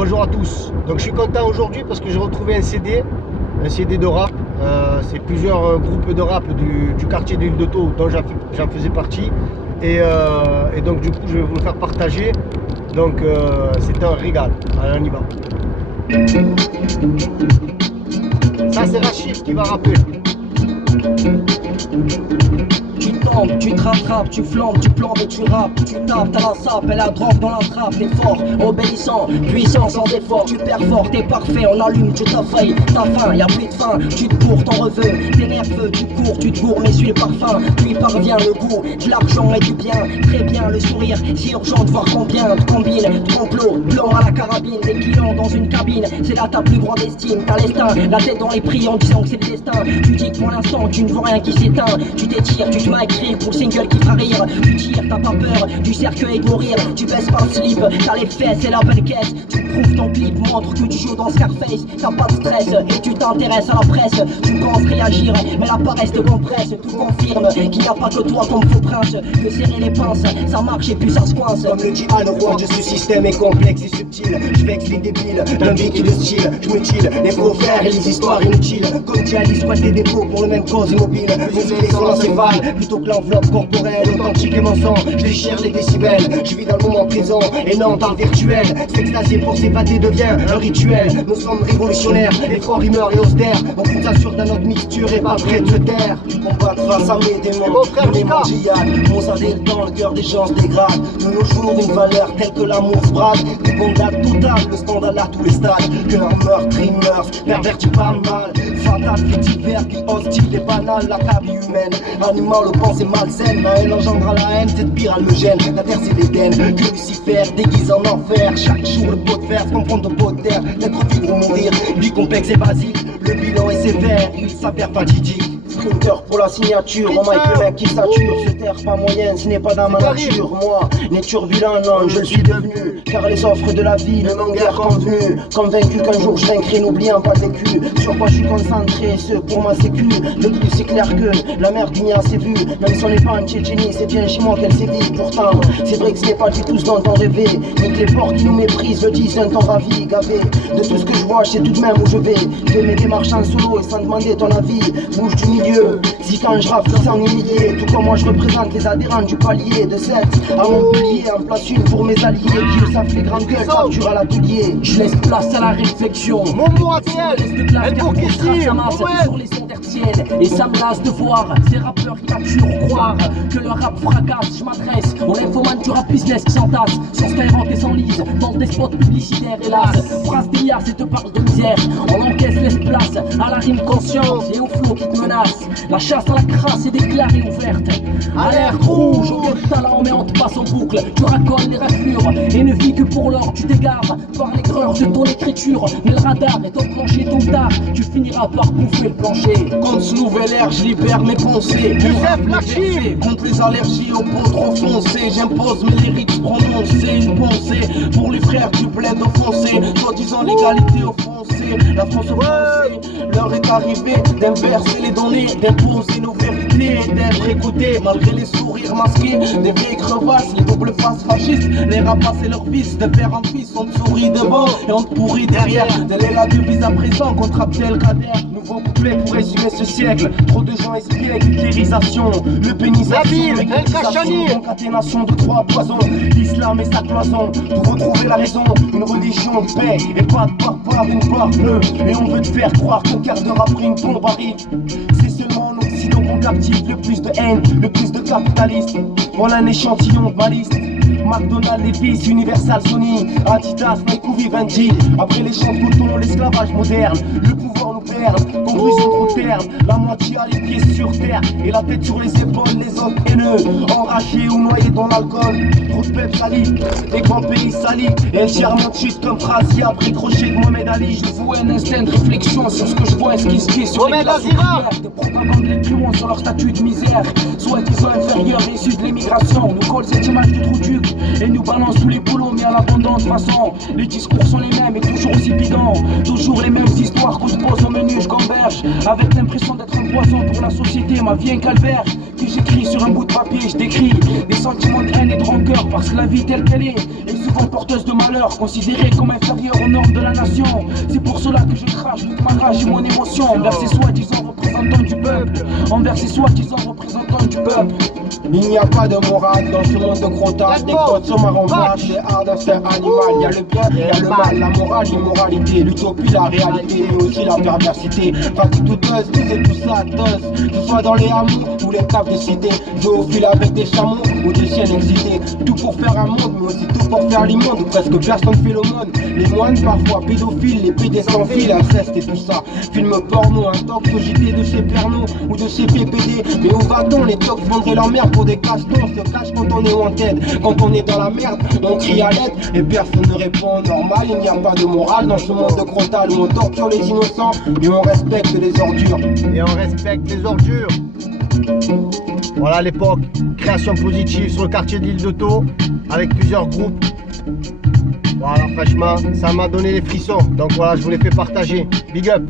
Bonjour à tous. Donc je suis content aujourd'hui parce que j'ai retrouvé un CD de rap. C'est plusieurs groupes de rap du quartier de l'Île de Thau dont j'en faisais partie. Et donc du coup je vais vous le faire partager. Donc c'est un régal. Allez, on y va. Ça c'est Rachid qui va rapper. Tu tombes, tu te rattrapes, tu flambes, tu plombes et tu rappes. Tu tapes, t'as la sape et la drogue dans la trappe. T'es fort, obéissant, puissant sans effort. Tu perds fort, t'es parfait, on allume, tu t'as failli. T'as faim, y'a plus de faim, tu te bourres, t'en reveux. T'es nerveux, tu cours, tu te bourres, mais suis le parfum. Tu y parviens, le goût, de l'argent et du bien. Très bien, le sourire, si urgent de voir combien de combines, de complot, blanc à la carabine. Des clients dans une cabine, c'est là ta plus grande estime. T'as l'estin, la tête dans les prix en disant que c'est le destin. Tu dis que pour l'instant, tu ne vois rien qui s'éteint. Tu t'étires, tu te mets à écrire pour le single qui fera rire. Tu tires, t'as pas peur du cercueil de mourir. Tu baisses pas le slip, t'as les fesses et la belle caisse. Tu prouves ton clip, montre que tu joues dans Scarface. T'as pas de stress et tu t'intéresses à la presse. Tu penses réagir, mais la paresse te compresse. Tout confirme qu'il n'y a pas que toi comme faux prince. Que serrer les pinces, ça marche et puis ça se coince. Comme le dit le roi de ce système est complexe et subtil. Je vexe les débiles d'un béquille de style. Je mutile les faux frères et les histoires inutiles. Comme Tiali squatte des dépôts pour le même cause immobile. Musclés sur l'encéphale plutôt que l'enveloppe corporelle. Authentique et mensonge, je déchire les décibels. Je vis dans le moment présent et non dans le virtuel. S'extasier pour s'évader devient un rituel. Nous sommes révolutionnaires, efforts rimeurs et austères. On vous assure dans notre mixture et pas près de se taire. Combattre face à mes démons, Mon frère Mika. mon sadel dans le cœur des gens se dégrade. De nos jours une valeur telle que l'amour se brade. Des bombades totales, le scandale à tous les stades. Cœur meurtre, meurtre, perverti par le mal. Fatal, fait divers, vie hostile et banal. La table humaine, animal aux pensées malsaines. La haine engendra la haine, cette spirale me gêne. La terre c'est l'Éden, que Lucifer déguise en enfer. Chaque jour le pot de fer se confronte au pot de terre. D'être vivre ou mourir, vie complexe et basique. Le bilan est sévère, il s'avère fatidique. Sprinter pour la signature, on mic le mec qui sature. Se taire pas moyenne, ce n'est pas dans ma nature. Moi, né turbulent, non, je le suis devenu. Car les offres de la vie ne m'ont guère convenu. Convaincu qu'un jour je vaincrai, n'oubliant pas le vécu. Sur quoi je suis concentré, ce pour ma sécu. Le plus c'est clair que la merde du mien s'est vue. Même si on n'est pas un Tchétchénie, c'est bien chez moi qu'elle sévit. Pourtant, c'est vrai que ce n'est pas du tout ce dont on rêvait. Mais que les porcs qui nous méprisent le disent d'un temps ravi, gavé. De tout ce que je vois, je sais tout de même où je vais. Fais mes démarches en solo et sans demander ton avis. Bouge du milieu, si quand je rappe, ça en est milliers. Tout comme moi je représente les adhérents du palier. De 7 à Montpellier, en place une pour mes alliés. Qui le savent les grandes gueules, facture à l'atelier. Je laisse place à la réflexion. Mon mot Axel, El Bourkissi, ça masse sur les ondes hertziennes. Et ça me lasse de voir ces rappeurs qui naturent croire que le rap fracasse. Je m'adresse aux lymphomanes du rap business qui s'entassent sur Skyrock et s'enlisent dans des spots publicitaires. Hélas, phrase d'hier, c'est te parle de misère. On encaisse, laisse place à la rime consciente et au flow qui te menace. La chasse à la crasse est déclarée ouverte. Alerte rouge, au de talent mais on te passe en boucle. Tu raconnes les raflures et ne vis que pour l'or. Tu t'égares par l'aigreur de ton écriture. Mais le radar est enclenché tôt ou tard. Tu finiras par bouffer le plancher. Contre ce nouvel air, je libère mes pensées. Contre les allergies aux peaux trop foncées. J'impose mes lyrics prononcés. Une pensée pour les frères du bled offensé. Soi-disant l'égalité offensée. La France offensée. L'heure est arrivée d'inverser les données, d'imposer nos vérités, d'être écoutés malgré les sourires masqués. Des vieilles crevasses, les doubles faces fascistes. Les rapaces et leurs fils, de père en fils, on te sourit devant et on te pourrit derrière. Telle est la devise à présent contre Abdelkader. Nouveau couplet pour résumer ce siècle. Trop de gens espiègles, l'utérisation, le pénisation, concaténation de trois poisons. L'islam et sa cloison, pour retrouver la raison. Une religion de paix et pas de barbare, une barre bleue. Et on veut te faire croire qu'un quart d'heure après une bombe arrive. C'est seulement en Occident qu'on captive le plus de haine, le plus de capitalistes. Voilà un échantillon de ma liste. McDonald's, Levi's, Universal, Sony, Adidas, Nike ou Vivendi. Après les champs de coton, l'esclavage moderne, le pouvoir nous perd. Conclusion trop terme, la moitié a les pieds sur terre et la tête sur les épaules, les autres haineux, enragés ou noyés dans l'alcool. Trop de peuples salis, les grands pays salis. Et elle gère mon chute comme Phrasier après crochet de Mohamed Ali. Je vous un instant de réflexion sur ce que je vois et ce qui se dit sur les classes ouvrières. De propagande les plus loin sur leur statut de misère, soi-disant inférieurs issus de l'émigration. Nous colle cette image du trou duc et nous balance tous les boulots mais à l'abondante façon. Les discours sont les mêmes et toujours aussi bidons. Toujours les mêmes histoires qu'on se pose au menu, je gamberge avec l'impression d'être un poison pour la société. Ma vie est un calvaire que j'écris sur un bout de papier. Je décris des sentiments de haine et de rancœur parce que la vie telle qu'elle est souvent porteuse de malheur, considérée comme inférieure aux normes de la nation. C'est pour cela que je crache toute ma rage et mon émotion envers ces soi-disant représentants du peuple, envers ces soi-disant représentants du peuple. Il n'y a pas de morale dans ce monde de crottage. Des potes sur ma rembache, c'est hard instinct animal. Il y a le bien, il y a le mal, la morale, l'immoralité, l'utopie, la réalité, mais aussi la perversité. Pratique douteuse, c'est tout ça, tosse. Que ce soit dans les hameaux ou les caves de cité, zoophile avec des chameaux ou des chiennes excitées. Tout pour faire un monde, mais aussi tout pour faire l'immonde. Presque personne fait l'aumône. Les moines parfois pédophiles, les PD sans fil, inceste et tout ça. Film porno, un tox au JT de chez Pernod ou de chez PPD. Mais où va-t-on? Les tox vendraient leur mère pour des castons. On se cache quand on est wanted. Quand on est dans la merde, on crie à l'aide et personne ne répond. Normal, il n'y a pas de morale dans ce monde de crotal où on torture les innocents et on respecte les ordures. Et on respecte les ordures. Voilà à l'époque, création positive sur le quartier de l'île de Thau avec plusieurs groupes. Voilà, franchement, ça m'a donné les frissons. Donc voilà, je vous les fais partager. Big up.